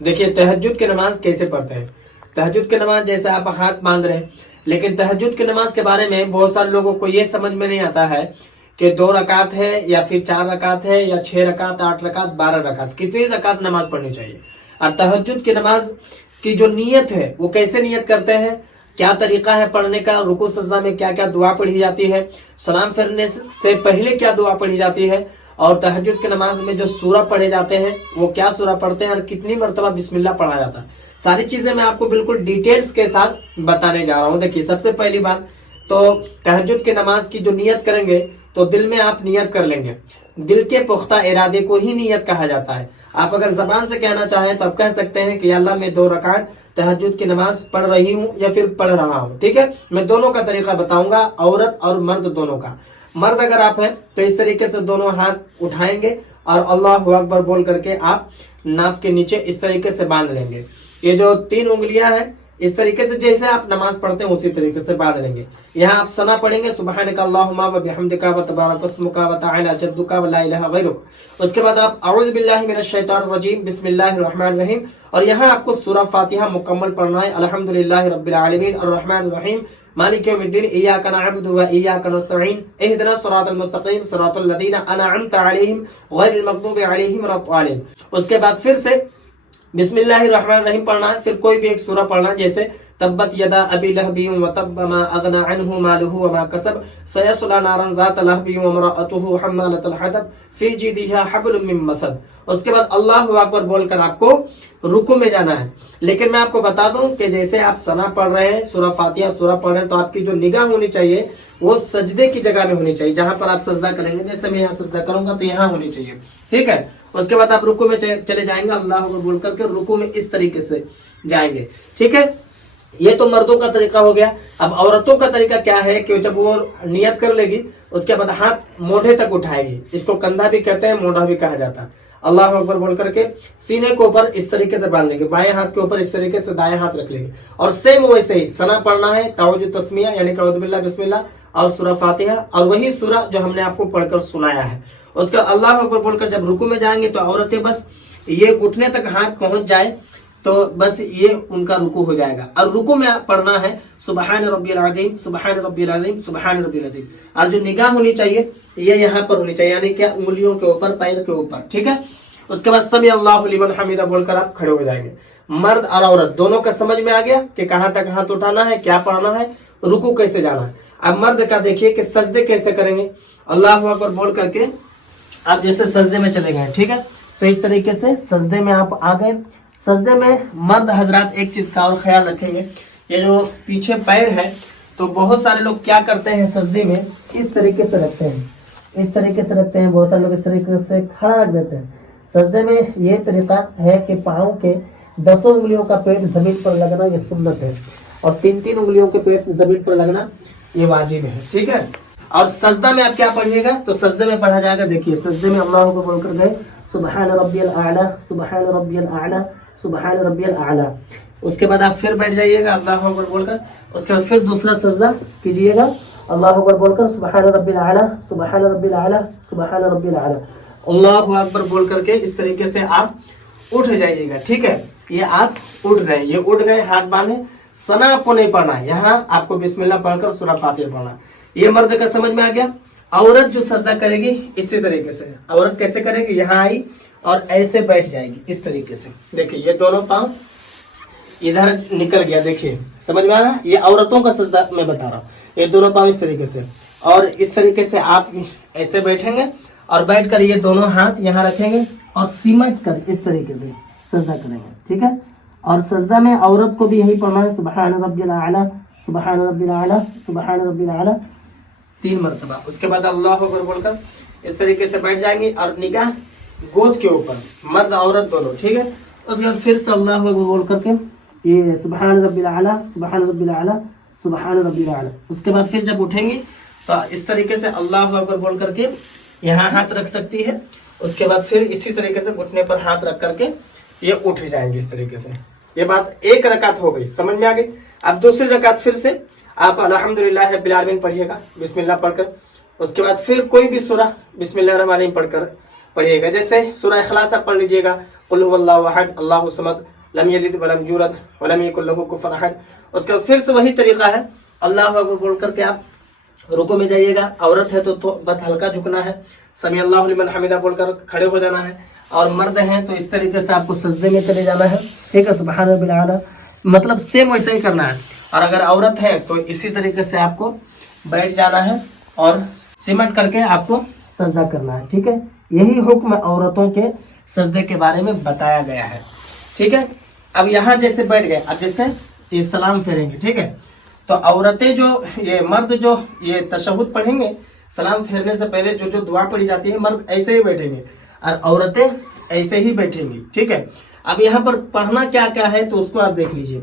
देखिए तहज्जुद की नमाज कैसे पढ़ते हैं। तहज्जुद की नमाज जैसे आप हाथ बांध रहे हैं, लेकिन तहज्जुद की नमाज के बारे में बहुत सारे लोगों को ये समझ में नहीं आता है कि 2 रकात है या फिर 4 रकात है या 6 रकात, 8 रकात, 12 रकात, कितनी रकात नमाज पढ़नी चाहिए। और तहज्जुद की नमाज की जो नीयत है वो कैसे नीयत करते हैं, क्या तरीका है पढ़ने का, रुकू सजदा में क्या क्या दुआ पढ़ी जाती है, सलाम फेरने से पहले क्या दुआ पढ़ी जाती है, और तहज्जुद की नमाज में जो सूरा पढ़े जाते हैं वो क्या सूरा पढ़ते हैं और कितनी मरतबा बिस्मिल्लाह पढ़ा जाता है। सारी चीजें मैं आपको बिल्कुल डिटेल्स के साथ बताने जा रहा हूँ। देखिए सबसे पहली बात तो तहज्जुद की नमाज की जो नियत करेंगे तो दिल में आप नियत कर लेंगे। दिल के पुख्ता इरादे को ही नियत कहा जाता है। आप अगर जबान से कहना चाहें तो आप कह सकते हैं कि अल्लाह मैं 2 रकात तहज्जुद की नमाज पढ़ रही हूँ या फिर पढ़ रहा हूँ। ठीक है, मैं दोनों का तरीका बताऊंगा, औरत और मर्द दोनों का। मर्द अगर आप हैं तो इस तरीके से दोनों हाथ उठाएंगे और अल्लाहु अकबर बोल करके आप नाफ के नीचे इस तरीके से बांध लेंगे। ये जो 3 उंगलियां हैं इस तरीके से जैसे आप नमाज पढ़ते हैं उसी तरीके से बांध लेंगे। यहाँ आप सना पढ़ेंगे सुब्हानका अल्लाहुम्मा व बिहम्दिका व तबारक अस्मुका व तआला जद्दुका व ला इलाहा गैरुक। उसके बाद आप अऊज़ु बिल्लाहि मिनश शैतानिर रजीम बिस्मिल्लाहिर रहमानिर रहीम, और यहाँ आपको सूरह फातिहा मुकम्मल पढ़ना है। अल्हम्दुलिल्लाहि रब्बिल आलमीन अर्रहमानिर रहीम मालिक यौमिद्दीन इय्याका नअबुदु व इय्याका नस्तईन इहदिनस सिरातल मुस्तकीम सिरातल लज़ीना अनअमता अलैहिम गैरिल मग़दूबि अलैहिम वलद्दालिन। उसके बाद फिर से बिस्मिल्लाहिर्रहमानिर्रहीम पढ़ना है। फिर कोई भी एक सूरा पढ़ना है, जैसे तब्बत यदा अबी लहबिय्य व तब्ब मा अगना अन्हु मालुहु व मा कसब सयस्ला नारन ज़ात लहबिय्य व इम्रअतुहु हम्मालतल हतब फी जीदिहा हब्लुम मिन मसद। उसके बाद अल्लाहु अकबर बोलकर आपको रुकू में जाना है। लेकिन मैं आपको बता दूं कि जैसे आप सना पढ़ रहे हैं, सूरह फातिहा सूरह पढ़ रहे हैं, तो आपकी जो निगाह होनी चाहिए वो सजदे की जगह में होनी चाहिए, जहां पर आप सजदा करेंगे। जैसे मैं यहाँ सजदा करूंगा तो यहाँ होनी चाहिए। ठीक है, उसके बाद आप रुकू में चले जाएंगे, अल्लाह अकबर बोल करके रुकू में इस तरीके से जाएंगे। ठीक है, ये तो मर्दों का तरीका हो गया। अब औरतों का तरीका क्या है कि जब वो नियत कर लेगी उसके बाद हाथ मोढ़े तक उठाएगी। इसको कंधा भी कहते हैं, मोढ़ा भी कहा जाता है। अल्लाह अकबर बोल करके सीने के ऊपर इस तरीके से बांध लेंगे, बाएं हाथ के ऊपर इस तरीके से दाएं हाथ रख लेंगे। और सेम वैसे ही सना पढ़ना है, ताऊज़ तस्मिया यानी कि औज़ु बिल्लाह बिस्मिल्लाह और सूरह फातिहा, और वही सूरह जो हमने आपको पढ़कर सुनाया है। उसका अल्लाह अकबर बोलकर जब रुकू में जाएंगे तो औरतें बस ये घुटने तक हाथ पहुंच जाए तो बस ये उनका रुकू हो जाएगा। और रुकू में पढ़ना है सुबहान रब्बियल अज़ीम सुबहान रब्बियल अज़ीम सुबहान रब्बियल अज़ीम। और जो निगाह होनी चाहिए ये यहाँ पर होनी चाहिए, यानी कि उंगलियों के ऊपर, पैर के ऊपर। ठीक है, उसके बाद समी अल्लाहु लिमन हमीदा बोलकर आप खड़े हो जाएंगे। मर्द और औरत दोनों का समझ में आ गया कि कहाँ तक हाथ उठाना है, क्या पढ़ना है, रुकू कैसे जाना है। अब मर्द का देखिए कि सजदे कैसे करेंगे। अल्लाहु अकबर बोल करके आप जैसे सजदे में चले गए, ठीक है, तो इस तरीके से सजदे में आप आ गए। सजदे में मर्द हजरात एक चीज का और ख्याल रखेंगे, ये जो पीछे पैर है तो बहुत सारे लोग क्या करते हैं सजदे में इस तरीके से रखते हैं, इस तरीके से रखते हैं। बहुत सारे लोग इस तरीके से खड़ा रख देते हैं। सजदे में ये तरीका है कि पाँव के 10 उंगलियों का पेट जमीन पर लगना ये सुन्नत है, और 3-3 उंगलियों के पेट जमीन पर लगना ये वाजिब है। ठीक है, और सजदा में आप क्या पढ़िएगा तो सजदे में पढ़ा जाएगा। देखिए सजदे में अल्लाह को बोलकर गए सुबहान रब्बियल आला सुबहान रब्बियल आला सुबहान रब्बियल आला। उसके बाद आप फिर बैठ जाइएगा अल्लाह अकबर बोलकर। उसके बाद फिर दूसरा सजदा कीजिएगा अल्लाह अकबर बोलकर सुबहान रब्बियल आला सुबहान रब्बियल आला सुबहान रब्बियल आला अल्लाहु अकबर बोल करके इस तरीके से आप उठ जाइएगा। ठीक है, ये आप उठ रहे हैं, ये उठ गए, हाथ बांधे। सना आपको नहीं पढ़ना है, यहाँ आपको बिस्मिल्लाह पढ़कर सूरह फातिहा पढ़ना। ये मर्द का समझ में आ गया। औरत जो सजदा करेगी इसी तरीके से, औरत कैसे करेगी, यहाँ आई और ऐसे बैठ जाएगी इस तरीके से। देखिए ये दोनों पांव इधर निकल गया, देखिए समझ में आ रहा है। ये औरतों का सजदा मैं बता रहा हूँ, ये दोनों पांव इस तरीके से, और इस तरीके से आप ऐसे बैठेंगे और बैठकर ये दोनों हाथ यहाँ रखेंगे और सिमट कर इस तरीके से सजदा करेंगे। ठीक है, और सजदा में औरत को भी यही पढ़ना है सुबहान रब्बियल आला सुबहान रब्बियल आला सुबहान रब्बियल आला 3 मरतबा। उसके बाद अल्लाह अकबर बोलकर इस तरीके से बैठ जाएंगे और निगाह गोद के ऊपर, मर्द औरत दोनों। ठीक है, उसके बाद फिर से अल्लाह अकबर बोल करके ये सुबहान रब्बियल आला सुबहान रब्बियल आला सुबहान रब्बियल आला। उसके बाद फिर जब उठेंगे तो इस तरीके से अल्लाह अकबर बोल करके यहाँ हाथ रख सकती है। उसके बाद फिर इसी तरीके से घुटने पर हाथ रख करके ये उठ जाएंगे इस तरीके से। ये बात एक रकात हो गई, समझ में आ गई। अब दूसरी रकात फिर से आप अल्हम्दुलिल्लाह रब्बिल आलमीन पढ़िएगा बिस्मिल्लाह पढ़कर। उसके बाद फिर कोई भी सूरा बिस्मिल्लाह रहमान रहीम पढ़कर पढ़िएगा। जैसे सूरा इखलास आप पढ़ लीजिएगा, कुल हुवल्लाहु अहद अल्लाहु समद लम यलिद वलम यूलद वलम यकुल लहू कुफुवन अहद। उसके बाद फिर से वही तरीका है, अल्लाहु अकबर बोल करके आप रुकू में जाइएगा। औरत है तो बस हल्का झुकना है, समी अल्लाहु लिमन हमिदा बोलकर खड़े हो जाना है। और मर्द हैं तो इस तरीके से आपको सजदे में चले जाना है, ठीक है, सुबहान रब्बिल आला, मतलब सेम वैसे ही करना है। और अगर औरत है तो इसी तरीके से आपको बैठ जाना है और सिमट करके आपको सजदा करना है, ठीक है। यही हुक्म औरतों के सजदे के बारे में बताया गया है, ठीक है। अब यहाँ जैसे बैठ गए, अब जैसे ये सलाम फेरेंगे, ठीक है। तो औरतें जो ये मर्द जो ये तशहुद पढ़ेंगे, सलाम फेरने से पहले जो जो दुआ पढ़ी जाती है, मर्द ऐसे ही बैठेंगे और औरतें ऐसे ही बैठेंगी, ठीक है। अब यहाँ पर पढ़ना क्या क्या है तो उसको आप देख लीजिए।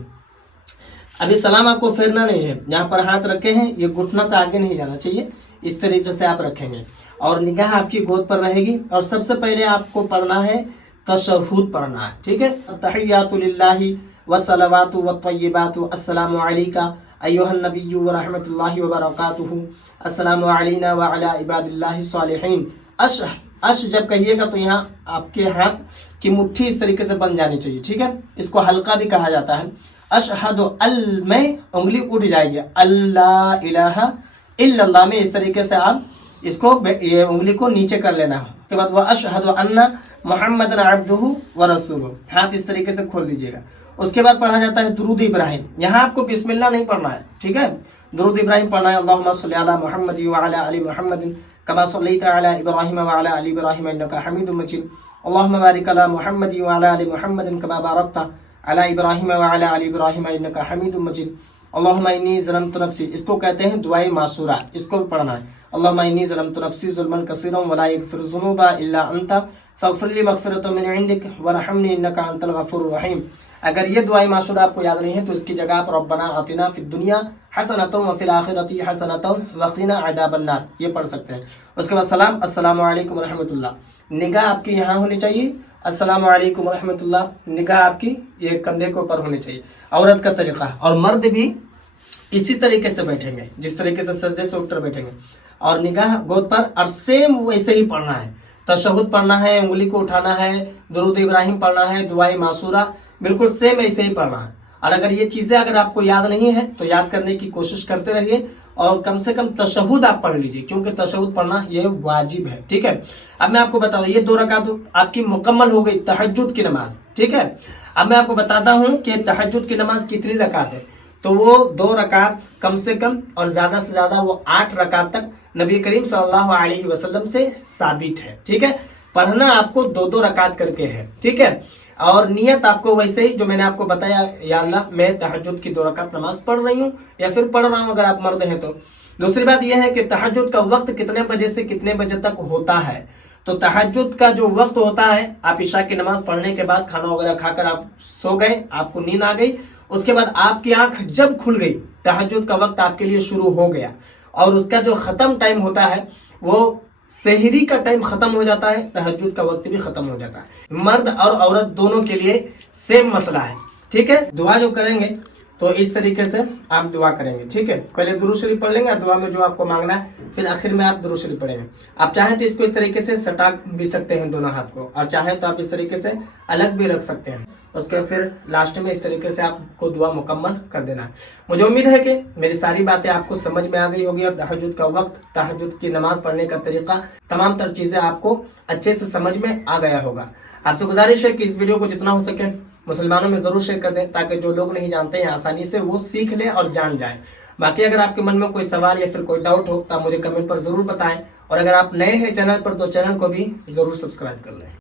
अभी सलाम आपको फेरना नहीं है, यहाँ पर हाथ रखे हैं, ये घुटना से आगे नहीं जाना चाहिए, इस तरीके से आप रखेंगे और निगाह आपकी गोद पर रहेगी। और सबसे पहले आपको पढ़ना है तशहुद पढ़ना है, ठीक है। तहियातु लिल्लाहि वस्सलावातु वत्तय्यिबातु अस्सलामु अलैका अय्युहन नबिय्यु व रहमतुल्लाहि व बरकातुहू अस्सलामु अलैना व अला इबादिल्लाहि सालिहीन। अश जब कहिएगा तो यहाँ आपके हाथ की मुट्ठी इस तरीके से बन जानी चाहिए, ठीक है। इसको हल्का भी कहा जाता है। अशहदु अल में उंगली उठ जाएगी, अल्लाह इलाहा इल्लल्लाह में इस तरीके से आप इसको ये उंगली को नीचे कर लेना है। उसके बाद वह अशहदु अन्ना मुहम्मदन अब्दुहु व रसूलुहु, हाथ इस तरीके से खोल दीजिएगा। उसके बाद पढ़ा जाता है दुरूद इब्राहिम। यहाँ आपको बिस्मिल्लाह नहीं पढ़ना है, ठीक है। दुरूद इब्राहिम पढ़ना है, अल्लाहुम्मा सल्ली अला मुहम्मद व अला आलि मुहम्मद कमा सल्लैता अला इब्राहिम व अला आलि इब्राहिम इन्नका हमीदुम मजीद। अल्लाहुम्मा बारिक अला मुहम्मद व अला आलि मुहम्मद कमा बारकता अला इब्राहिम व अला आलि इब्राहिम इन्नका हमीदुम मजीद। अल्लाहुम्मा इन्नी ज़लमतु नफ्सी, इसको कहते हैं दुआए मासूरा, इसको भी पढ़ना है। अल्लाहुम्मा इन्नी ज़लमतु नफ्सी ज़ुल्मन कसीरन व ला यगफिरु ज़ुनूबा इल्ला अंता फ़ग़फ़िर ली मग़फ़िरतम मिन इंदिक वरहमनी इन्नका अंतल गफ़ूरुर रहीम। अगर ये दुआए मासूरा आपको याद नहीं है तो इसकी जगह पर रब्बना आतिना फिद दुनिया हसनतम व फिल आखिरति हसनतम व क़िना अज़ाबन नार, ये पढ़ सकते हैं। उसके बाद सलाम, अस्सलामु अलैकुम व रहमतुल्लाह, निगाह आपकी यहाँ होनी चाहिए, अस्सलामु अलैकुम व रहमतुल्लाह, निगाह आपकी ये कंधे के ऊपर होनी चाहिए। औरत का तरीका, और मर्द भी इसी तरीके से बैठेंगे जिस तरीके से सजदे से उठकर बैठेंगे और निगाह गोद पर, और सेम वैसे ही पढ़ना है। तशहुद पढ़ना है, उंगली को उठाना है, दुरूद इब्राहिम पढ़ना है, दुआए मासूरा बिल्कुल सेम ऐसे ही पढ़ना है। और अगर ये चीजें अगर आपको याद नहीं है तो याद करने की कोशिश करते रहिए और कम से कम तशहुद आप पढ़ लीजिए, क्योंकि तशहुद पढ़ना ये वाजिब है, ठीक है। अब मैं आपको बता दूं, ये 2 रकात आपकी मुकम्मल हो गई तहज्जुद की नमाज, ठीक है। अब मैं आपको बताता हूं कि तहज्जुद की नमाज कितनी रकात है। तो वो 2 रकात कम से कम और ज्यादा से ज्यादा वो 8 रकात तक नबी करीम सल्लल्लाहु अलैहि वसल्लम से साबित है, ठीक है। पढ़ना आपको 2-2 रकात करके है, ठीक है। और नियत आपको वैसे ही जो मैंने आपको बताया, या अल्लाह मैं तहज्जुद की 2 रकात नमाज पढ़ रही हूँ या फिर पढ़ रहा हूँ अगर आप मर्द हैं तो। दूसरी बात यह है कि तहज्जुद का वक्त कितने बजे से कितने बजे तक होता है। तो तहज्जुद का जो वक्त होता है, आप इशा की नमाज पढ़ने के बाद खाना वगैरह खाकर आप सो गए, आपको नींद आ गई, उसके बाद आपकी आंख जब खुल गई तहज्जुद का वक्त आपके लिए शुरू हो गया। और उसका जो खत्म टाइम होता है वो सहरी का टाइम खत्म हो जाता है, तहज्जुद का वक्त भी खत्म हो जाता है। मर्द और औरत दोनों के लिए सेम मसला है, ठीक है। दुआ जो करेंगे तो इस तरीके से आप दुआ करेंगे, ठीक है। पहले दुरूद शरीफ पढ़ लेंगे, दुआ में जो आपको मांगना है, फिर आखिर में आप दुरूद शरीफ पढ़ेंगे। आप चाहें तो इसको इस तरीके से सटा भी सकते हैं दोनों हाथ को, और चाहें तो आप इस तरीके से अलग भी रख सकते हैं। उसके फिर लास्ट में इस तरीके से आपको दुआ मुकम्मल कर देना है। मुझे उम्मीद है कि मेरी सारी बातें आपको समझ में आ गई होगी। और तहज्जुद का वक्त, तहज्जुद की नमाज पढ़ने का तरीका, तमाम तर चीजें आपको अच्छे से समझ में आ गया होगा। आपसे गुजारिश है कि इस वीडियो को जितना हो सके मुसलमानों में जरूर शेयर कर दें, ताकि जो लोग नहीं जानते हैं आसानी से वो सीख लें और जान जाएं। बाकी अगर आपके मन में कोई सवाल या फिर कोई डाउट हो तो आप मुझे कमेंट पर जरूर बताएं। और अगर आप नए हैं चैनल पर तो चैनल को भी जरूर सब्सक्राइब कर लें।